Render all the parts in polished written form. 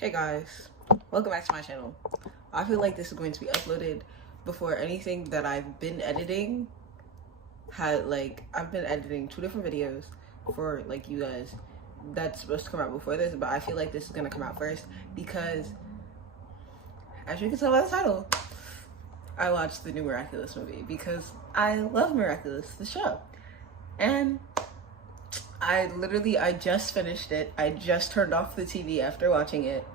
Hey guys, welcome back to my channel. I feel like this is going to be uploaded before anything that I've been editing I've been editing 2 different videos for you guys that's supposed to come out before this, but I feel like this is gonna come out first because, as you can tell by the title, I watched the new Miraculous movie because I love Miraculous, the show. And I just finished it. I just turned off the TV after watching it.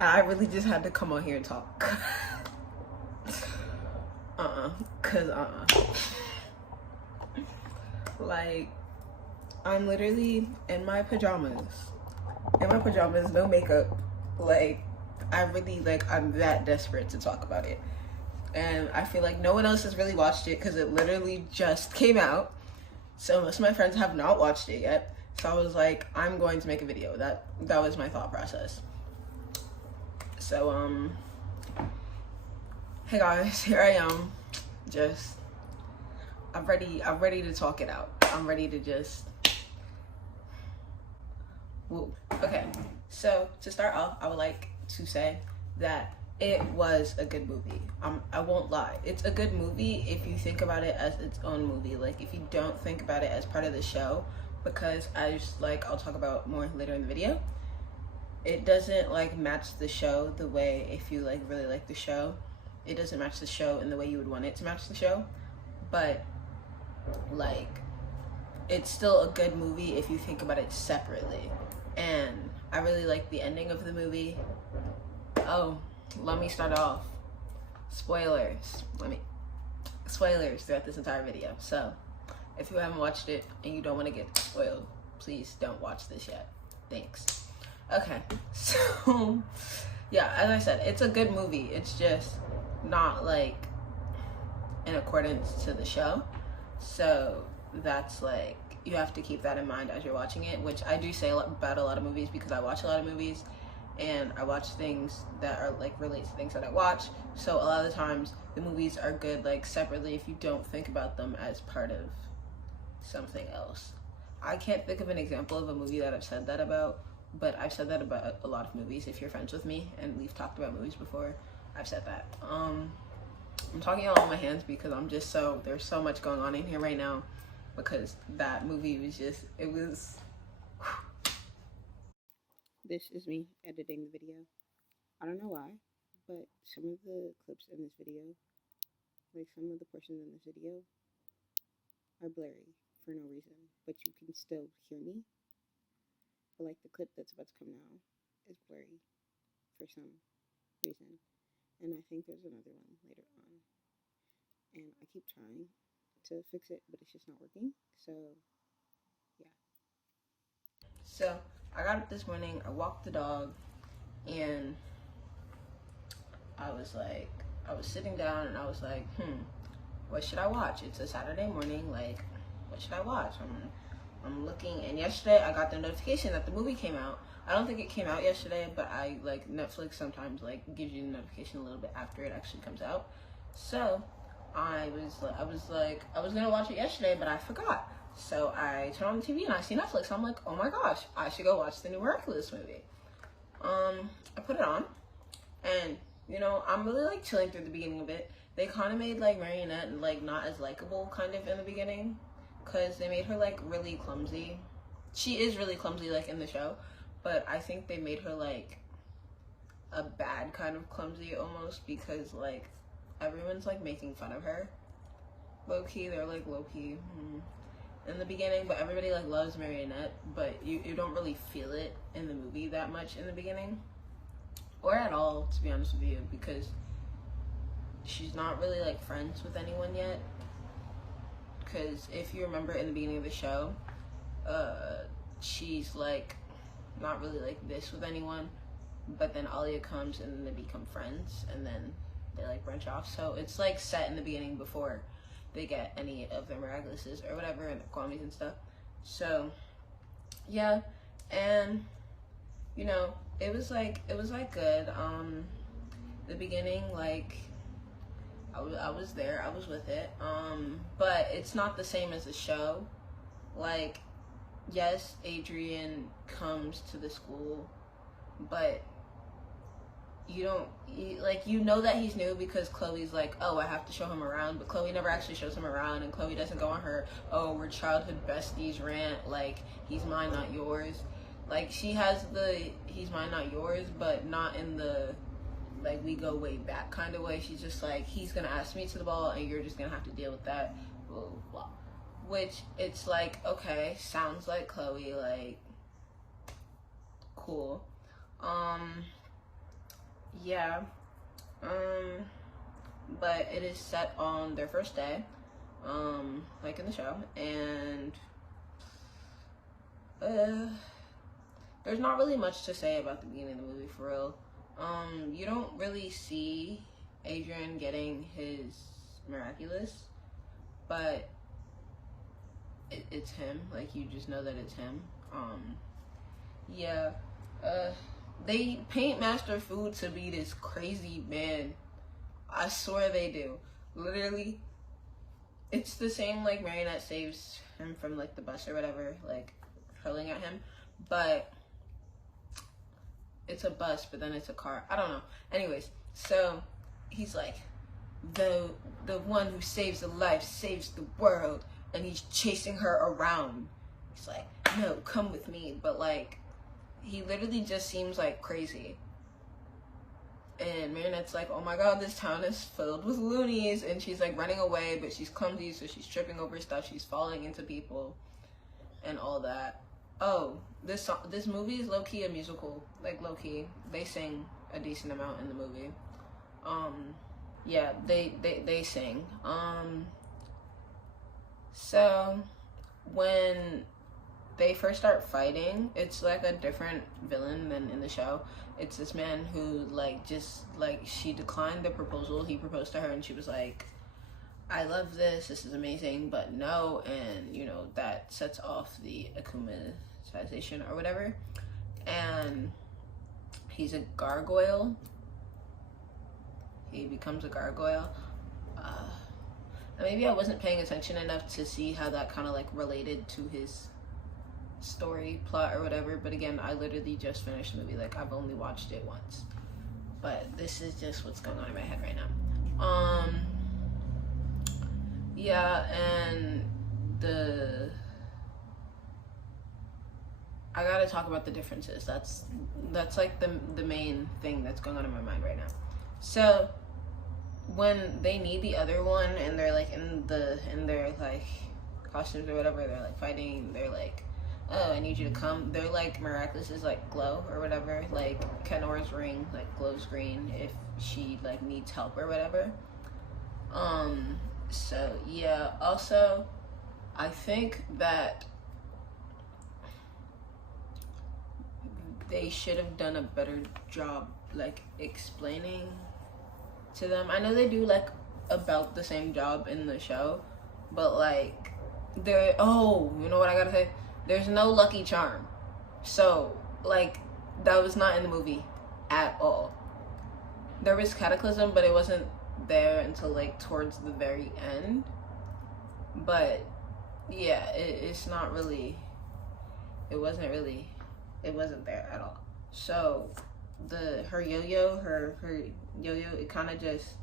I really just had to come on here and talk. Like, I'm literally in my pajamas, no makeup. I'm that desperate to talk about it. And I feel like no one else has really watched it because it literally just came out. So most of my friends have not watched it yet. So I was like, I'm going to make a video. That was my thought process. So, hey guys, here I am. I'm ready to talk it out. I'm ready to just, woo. Okay, so to start off, I would like to say that it was a good movie. I won't lie. It's a good movie if you think about it as its own movie. Like, if you don't think about it as part of the show, because I'll talk about more later in the video. It doesn't match the show the way, if you really like the show, it doesn't match the show in the way you would want it to match the show. But it's still a good movie if you think about it separately. And I really like the ending of the movie. Oh, let me start off. Spoilers throughout this entire video. So if you haven't watched it and you don't want to get spoiled, please don't watch this yet. Thanks. Okay, so yeah, as I said, it's a good movie. It's just not in accordance to the show. So that's you have to keep that in mind as you're watching it, which I do say about a lot of movies because I watch a lot of movies and I watch things that are relate to things that I watch. So a lot of the times the movies are good separately if you don't think about them as part of something else. I can't think of an example of a movie that I've said that about, but I've said that about a lot of movies. If you're friends with me and we've talked about movies before, I've said that. I'm talking out on my hands because there's so much going on in here right now because that movie was This is me editing the video. I don't know why, but some of the clips in this video, some of the portions in this video are blurry for no reason, but you can still hear me. But the clip that's about to come now is blurry for some reason. And I think there's another one later on. And I keep trying to fix it, but it's just not working. So, yeah. So, I got up this morning, I walked the dog, and I was sitting down and I was like, what should I watch? It's a Saturday morning, what should I watch? I'm looking, and yesterday I got the notification that the movie came out. I don't think it came out yesterday, but Netflix sometimes gives you the notification a little bit after it actually comes out. So I was gonna watch it yesterday, but I forgot. So I turned on the TV and I see Netflix. I'm like, oh my gosh, I should go watch the new Miraculous movie. I put it on, and I'm really chilling through the beginning of it. They kind of made Marionette not as likable kind of in the beginning, because they made her really clumsy. She is really clumsy in the show, but I think they made her a bad kind of clumsy almost, because everyone's making fun of her. Low-key, they're low-key in the beginning, but everybody loves Marionette, but you don't really feel it in the movie that much in the beginning, or at all, to be honest with you, because she's not really friends with anyone yet. Because if you remember in the beginning of the show, she's not really this with anyone, but then Alia comes and then they become friends, and then they branch off. So it's set in the beginning before they get any of their Miraculouses or whatever, and their Kwamis and stuff. So yeah, and it was good. The beginning, I was there, I was with it, but it's not the same as the show. Yes, Adrian comes to the school, but you know that he's new because Chloe's like, oh, I have to show him around, but Chloe never actually shows him around, and Chloe doesn't go on her, oh, we're childhood besties rant, like, he's mine, not yours. Like, she has the he's mine, not yours, but not in the, like, we go way back kind of way. She's just like, he's gonna ask me to the ball, and you're just gonna have to deal with that, blah, blah, blah. Which, it's like, okay, sounds like Chloe, like, cool. Yeah. But it is set on their first day, like in the show, and there's not really much to say about the beginning of the movie, for real. You don't really see Adrian getting his miraculous, but it's him. Like, you just know that it's him. Yeah. They paint Master Food to be this crazy man. I swear they do. Literally, it's the same, like, Marionette saves him from, like, the bus or whatever, like, hurling at him, but it's a bus, but then it's a car. I don't know. Anyways, so he's like, the one who saves a life saves the world, and he's chasing her around. He's like, no, come with me, but, like, he literally just seems like crazy. And Marionette's like, oh my god, this town is filled with loonies, and she's like running away, but she's clumsy, so she's tripping over stuff, she's falling into people, and all that. Oh, this movie is low-key a musical, like, low-key. They sing a decent amount in the movie. Yeah, they sing. So when they first start fighting, it's like a different villain than in the show. It's this man who, like, just, like, she declined the proposal. He proposed to her, and she was like, I love this is amazing, but no, and, you know, that sets off the akumatization or whatever, and he's a gargoyle. He becomes a gargoyle. Maybe I wasn't paying attention enough to see how that kind of, like, related to his story plot or whatever, but again, I literally just finished the movie. Like, I've only watched it once, but this is just what's going on in my head right now. Yeah, and I gotta talk about the differences. That's like the main thing that's going on in my mind right now. So when they need the other one, and they're like in their like costumes or whatever, they're like fighting, they're like, oh, I need you to come. They're like, miraculous is like glow or whatever, like Noir's ring like glows green if she like needs help or whatever. So yeah, also I think that they should have done a better job like explaining to them. I know they do like about the same job in the show, but like you know what I gotta say? There's no lucky charm. So like that was not in the movie at all. There was Cataclysm, but it wasn't there until like towards the very end. But yeah, it wasn't there at all. So her yo-yo, it kind of just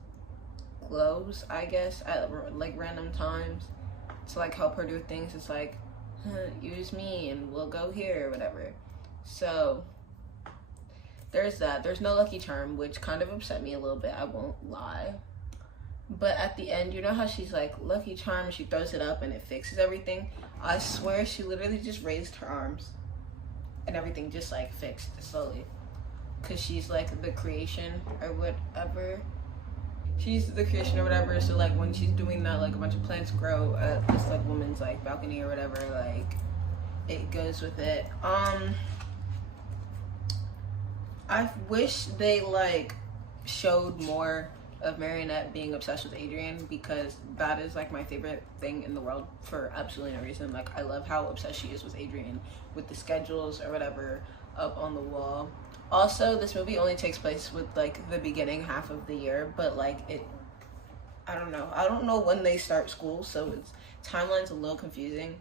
glows, I guess, at like random times to like help her do things. It's like, use me and we'll go here or whatever. So there's that. There's no lucky charm, which kind of upset me a little bit, I won't lie. But at the end, you know how she's like, lucky charm, she throws it up and it fixes everything? I swear she literally just raised her arms and everything just like fixed slowly. Cause she's like the creation or whatever. She's the creation or whatever, so like when she's doing that, like a bunch of plants grow at this like woman's like balcony or whatever, like it goes with it. I wish they like showed more of Marionette being obsessed with Adrian, because that is like my favorite thing in the world for absolutely no reason. Like, I love how obsessed she is with Adrian, with the schedules or whatever up on the wall. Also, this movie only takes place with like the beginning half of the year, but like I don't know when they start school, so its timeline's a little confusing.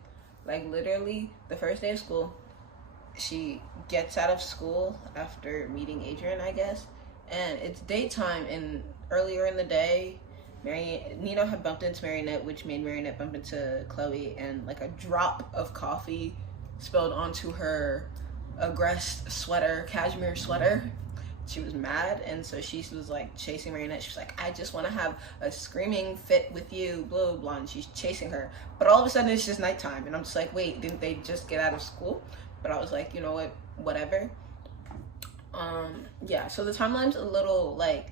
Like literally the first day of school, she gets out of school after meeting Adrian, I guess, and it's daytime, and earlier in the day, Nino had bumped into Marionette, which made Marionette bump into Chloe, and like a drop of coffee spilled onto her aggressed sweater, cashmere sweater. She was mad, and so she was like chasing Marionette. She was like, I just want to have a screaming fit with you, blah blah blah, and she's chasing her. But all of a sudden it's just nighttime, and I'm just like, wait, didn't they just get out of school? But I was like, you know what, whatever. Yeah, so the timeline's a little like,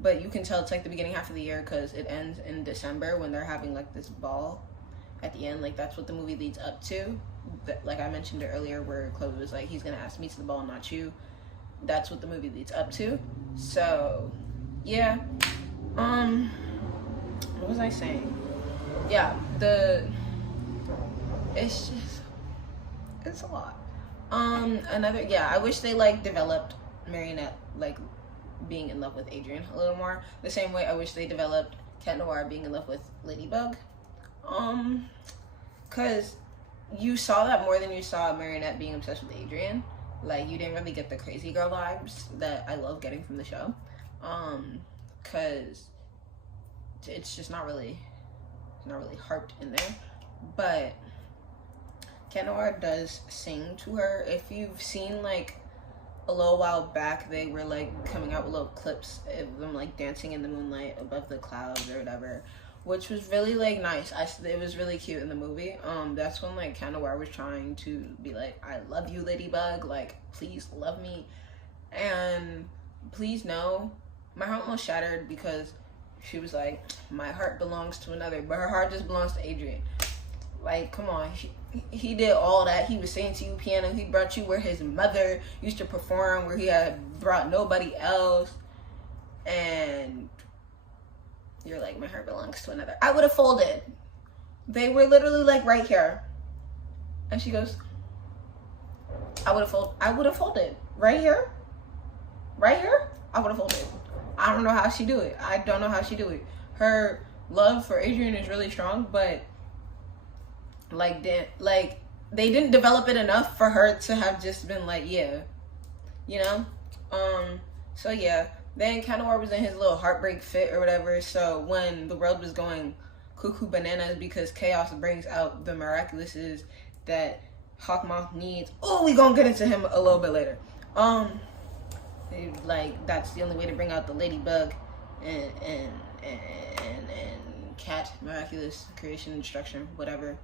but you can tell it's like the beginning half of the year because it ends in December when they're having like this ball at the end. Like that's what the movie leads up to. Like I mentioned it earlier, where Chloe was like, he's gonna ask me to the ball, not you. That's what the movie leads up to. So yeah, what was I saying? Yeah, it's a lot. I wish they like developed Marionette like being in love with Adrian a little more, the same way I wish they developed Cat Noir being in love with Ladybug, because you saw that more than you saw Marionette being obsessed with Adrian. Like, you didn't really get the crazy girl vibes that I love getting from the show, because it's just not really harped in there. But Cat Noir does sing to her. If you've seen, like, a little while back, they were, like, coming out with little clips of them, like, dancing in the moonlight above the clouds or whatever, which was really, like, nice. It was really cute in the movie. That's when, like, Cat Noir was trying to be like, I love you, Ladybug, like, please love me. And please know, my heart almost shattered because she was like, my heart belongs to another, but her heart just belongs to Adrian. Like, come on, he did all that. He was singing to you piano. He brought you where his mother used to perform, where he had brought nobody else. And you're like, my heart belongs to another. I would have folded. They were literally like right here. And she goes, I would have folded. Right here? Right here? I would have folded. I don't know how she do it. I don't know how she do it. Her love for Adrian is really strong, but like they didn't develop it enough for her to have just been like, yeah, you know. So yeah, then Cat Noir was in his little heartbreak fit or whatever. So when the world was going cuckoo bananas because chaos brings out the miraculouses that Hawkmoth needs. Oh, we gonna get into him a little bit later. Like that's the only way to bring out the Ladybug and Cat miraculous creation and destruction, whatever.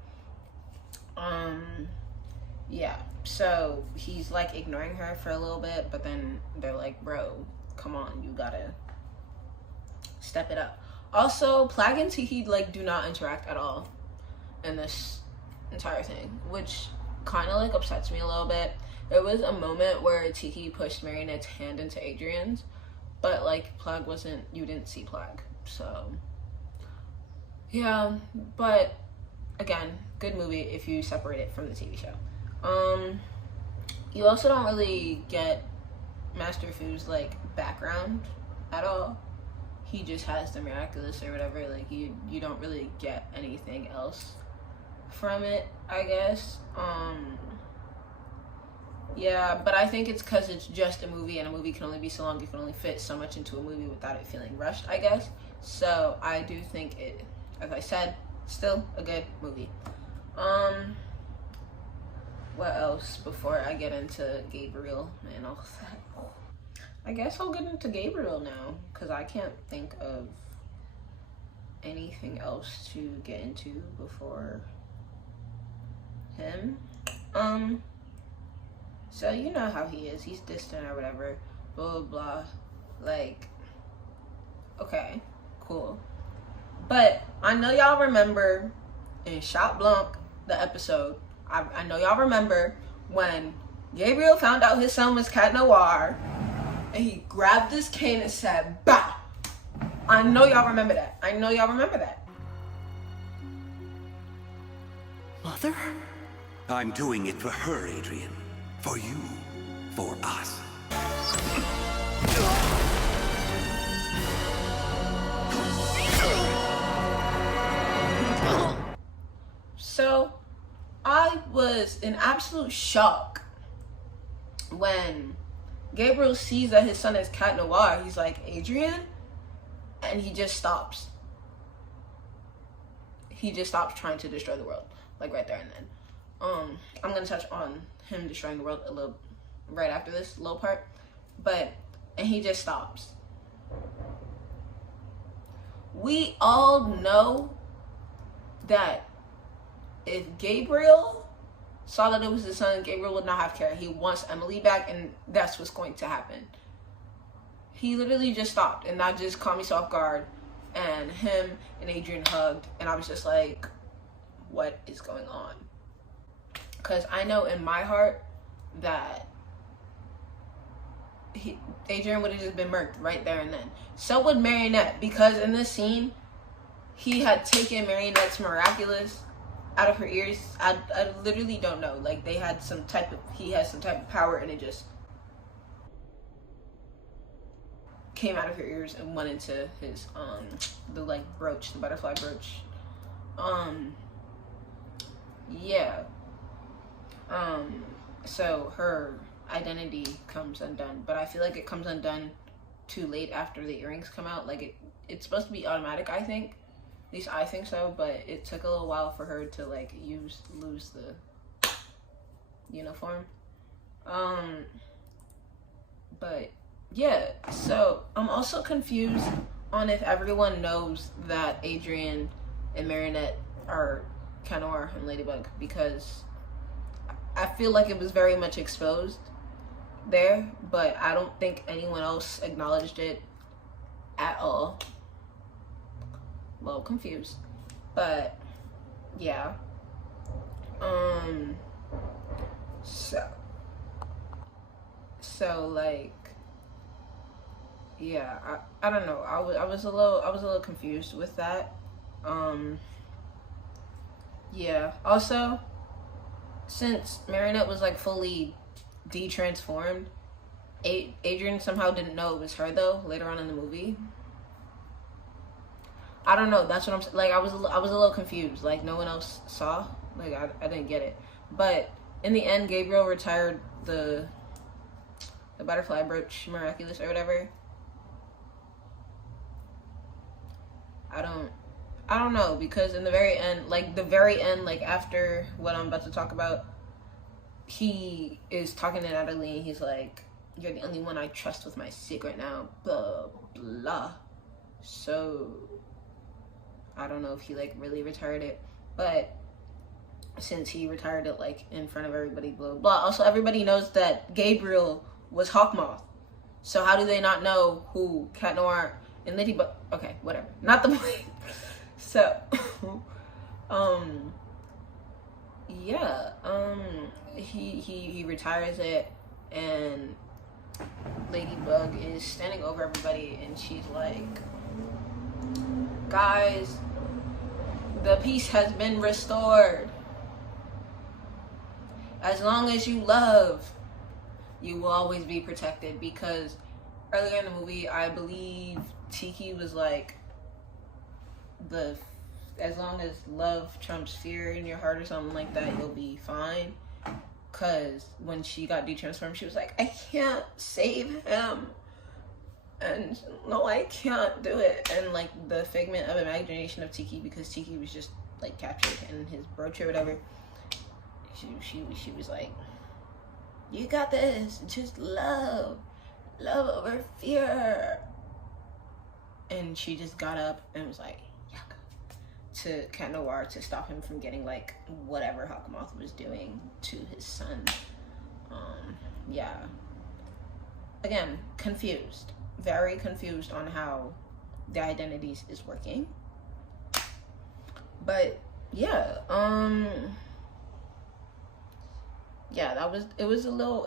Yeah, so he's like ignoring her for a little bit, but then they're like, bro, come on, you gotta step it up. Also, Plag and Tiki like do not interact at all in this entire thing, which kind of like upsets me a little bit. There was a moment where Tiki pushed Marionette's hand into Adrian's, but like Plag wasn't, you didn't see Plag, so yeah. But again, good movie if you separate it from the TV show. You also don't really get Master Fu's like background at all. He just has the miraculous or whatever. Like you don't really get anything else from it, I guess. Yeah, but I think it's because it's just a movie, and a movie can only be so long. You can only fit so much into a movie without it feeling rushed, I guess. So I do think it, as I said, still a good movie. What else before I get into Gabriel and all that? I guess I'll get into Gabriel now, because I can't think of anything else to get into before him. So you know how he is. He's distant or whatever. Blah, blah, blah. Like, okay, cool. But I know y'all remember in Chat Blanc, the episode, I know y'all remember when Gabriel found out his son was Cat Noir, and he grabbed his cane and said, bah! I know y'all remember that. I know y'all remember that. Mother? I'm doing it for her, Adrian. For you. For us. So, I was in absolute shock when Gabriel sees that his son is Cat Noir. He's like, Adrian? And he just stops. He just stops trying to destroy the world. Like right there and then. I'm going to touch on him destroying the world a little right after this little part. And he just stops. We all know that if Gabriel saw that it was his son, Gabriel would not have cared. He wants Emily back, and that's what's going to happen. He literally just stopped, and that just caught me so off guard. And him and Adrian hugged, and I was just like, what is going on? Because I know in my heart that Adrian would have just been murked right there and then. So would Marionette, because in this scene, he had taken Marionette's miraculous out of her ears. I literally don't know. Like, he had some type of power, and it just came out of her ears and went into his the brooch, the butterfly brooch. Yeah. So her identity comes undone, but I feel like it comes undone too late after the earrings come out. Like, it's supposed to be automatic, I think. At least I think so, but it took a little while for her to like lose the uniform. But yeah, so I'm also confused on if everyone knows that Adrian and Marionette are Noir and Ladybug, because I feel like it was very much exposed there, but I don't think anyone else acknowledged it at all. A little confused, but yeah. So like, yeah, I don't know. I was a little confused with that. Yeah. Also, since Marionette was like fully de-transformed, Adrian somehow didn't know it was her though later on in the movie. I don't know. That's what I'm like. I was a little confused. Like, no one else saw. Like, I didn't get it. But in the end, Gabriel retired the butterfly brooch miraculous or whatever. I don't know, because in the very end, like after what I'm about to talk about, he is talking to Natalie and he's like, "You're the only one I trust with my secret now." Blah blah. So I don't know if he like really retired it, but since he retired it like in front of everybody, blah blah. Also, everybody knows that Gabriel was Hawkmoth, so how do they not know who Cat Noir and Ladybug? Okay, whatever. Not the point. So, yeah, he retires it, and Ladybug is standing over everybody, and she's like, "Guys, the peace has been restored. As long as you love, you will always be protected." Because earlier in the movie, I believe Tiki was like, as long as love trumps fear in your heart or something like that, you'll be fine. Because when she got de-transformed, she was like, "I can't save him. And no, I can't do it." And like the figment of imagination of Tiki, because Tiki was just like captured in his brooch or whatever, she was like, "You got this. Just love over fear." And she just got up and was like, "Yuck," to Cat Noir to stop him from getting like whatever Hawkmoth was doing to his son. Yeah. Again, confused. Very confused on how the identities is working. But yeah, yeah, it was a little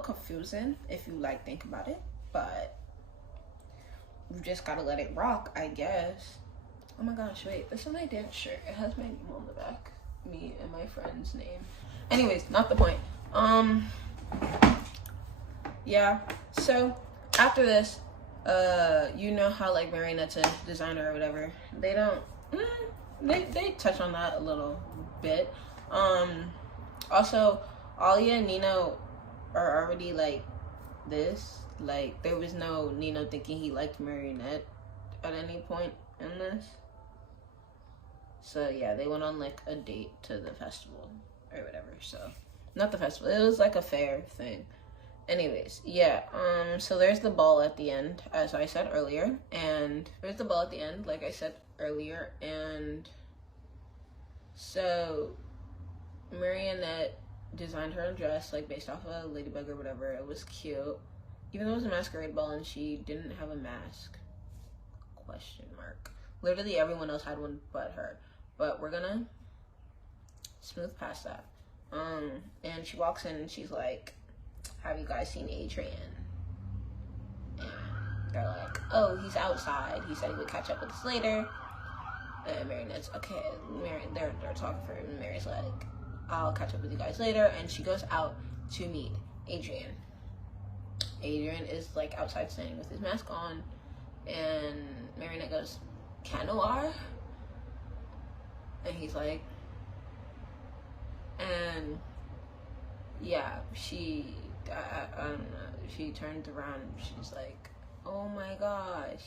confusing if you like think about it, but you just gotta let it rock, I guess. Oh my gosh, wait, this is my dance shirt. It has my name on the back. Me and my friend's name. Anyways, not the point. Yeah, so after this, you know how like Marionette's a designer or whatever. They don't, they touch on that a little bit. Also, Alia and Nino are already like this. Like, there was no Nino thinking he liked Marionette at any point in this. So yeah, they went on like a date to the festival or whatever. So not the festival, it was like a fair thing. Anyways, yeah, so there's the ball at the end, as I said earlier, and there's the ball at the end, like I said earlier, and so Marionette designed her own dress, like based off of Ladybug or whatever. It was cute, even though it was a masquerade ball and she didn't have a mask, question mark. Literally everyone else had one but her, but we're gonna smooth past that. And she walks in and she's like, have you guys seen Adrian? And they're like, oh, he's outside. He said he would catch up with us later. And Marionette's, okay, they're talking for her. And Mary's like, I'll catch up with you guys later. And she goes out to meet Adrian. Adrian is like outside standing with his mask on. And Marionette goes, Cat Noir? And he's like, and yeah, she, I don't know, she turned around, she's like, oh my gosh.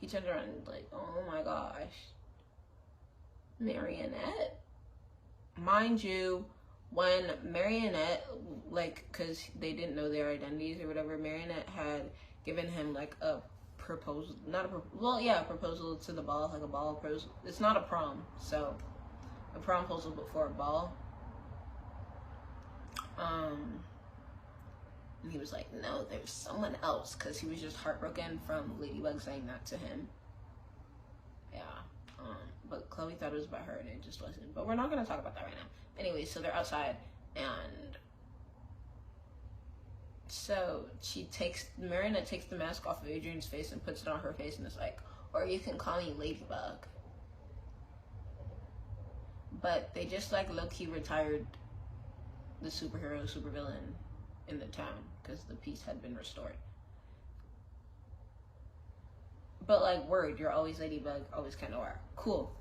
He turned around and like, oh my gosh. Marionette? Mind you, when Marionette, like, because they didn't know their identities or whatever, Marionette had given him like a proposal, not a, well, yeah, a proposal to the ball, like a ball proposal. It's not a prom, so a prom proposal before a ball. And he was like, no, there's someone else, because he was just heartbroken from Ladybug saying that to him. Yeah. But Chloe thought it was about her, and it just wasn't. But we're not going to talk about that right now. Anyway, so they're outside, and so Marionette takes the mask off of Adrian's face and puts it on her face, and is like, or you can call me Ladybug. But they just like low-key retired the superhero, supervillain in the town because the peace had been restored. But like, word, you're always Ladybug, always Cat Noir. Cool.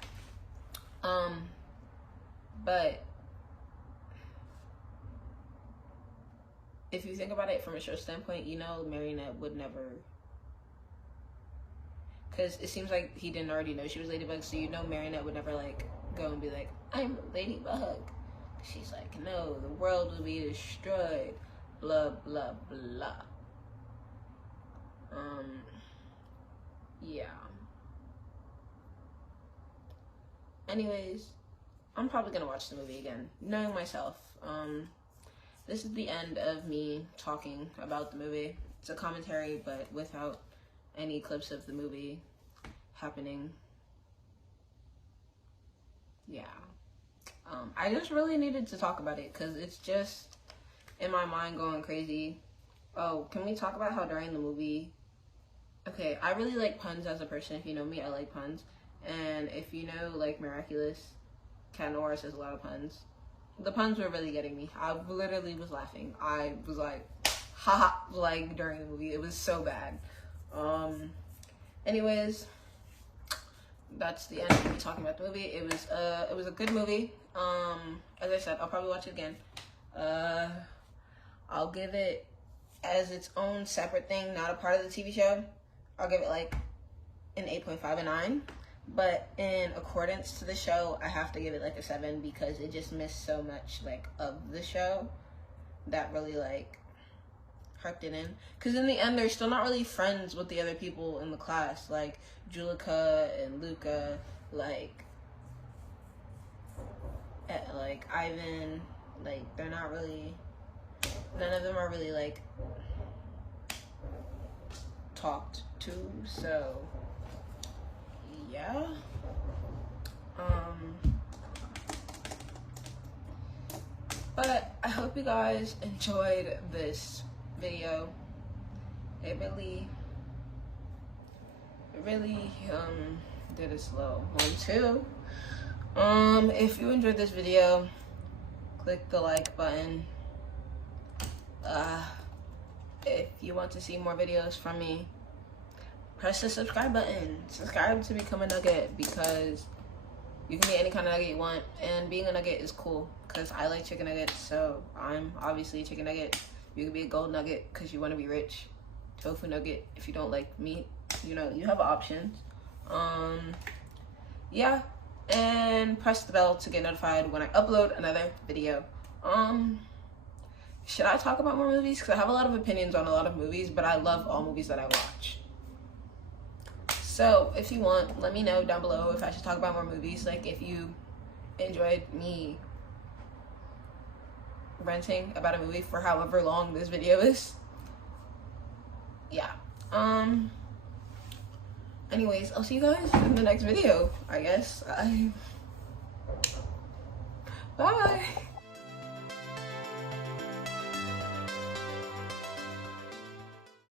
But if you think about it from a show standpoint, you know Marionette would never, because it seems like he didn't already know she was Ladybug, so you know Marionette would never like go and be like, I'm Ladybug. She's like, no, the world will be destroyed, blah blah blah. Yeah. Anyways, I'm probably gonna watch the movie again, knowing myself. This is the end of me talking about the movie. It's a commentary, but without any clips of the movie happening. Yeah. I just really needed to talk about it because it's just in my mind going crazy. Oh, can we talk about how during the movie, okay, I really like puns as a person. If you know me, I like puns. And if you know, like, Miraculous, Cat Noir says a lot of puns. The puns were really getting me. I literally was laughing. I was like, haha, like, during the movie. It was so bad. Anyways, that's the end of me talking about the movie. It was a good movie. As I said, I'll probably watch it again. I'll give it as its own separate thing, not a part of the TV show. I'll give it like an 8.5 and 9. But in accordance to the show, I have to give it like a 7 because it just missed so much like of the show that really like harped it in. Because in the end, they're still not really friends with the other people in the class, like Julika and Luca, like Ivan. Like, they're not really, none of them are really like talked to. So yeah. But I hope you guys enjoyed this video. It really did a slow one too. If you enjoyed this video, click the like button. If you want to see more videos from me, press the subscribe button. Subscribe to become a nugget because you can get any kind of nugget you want, and being a nugget is cool because I like chicken nuggets, so I'm obviously a chicken nugget. You can be a gold nugget because you want to be rich. Tofu nugget if you don't like meat. You know, you have options. Yeah, and press the bell to get notified when I upload another video. Should I talk about more movies? Because I have a lot of opinions on a lot of movies, but I love all movies that I watch. So if you want, let me know down below if I should talk about more movies. Like if you enjoyed me ranting about a movie for however long this video is. Yeah. Anyways, I'll see you guys in the next video, I guess. Bye.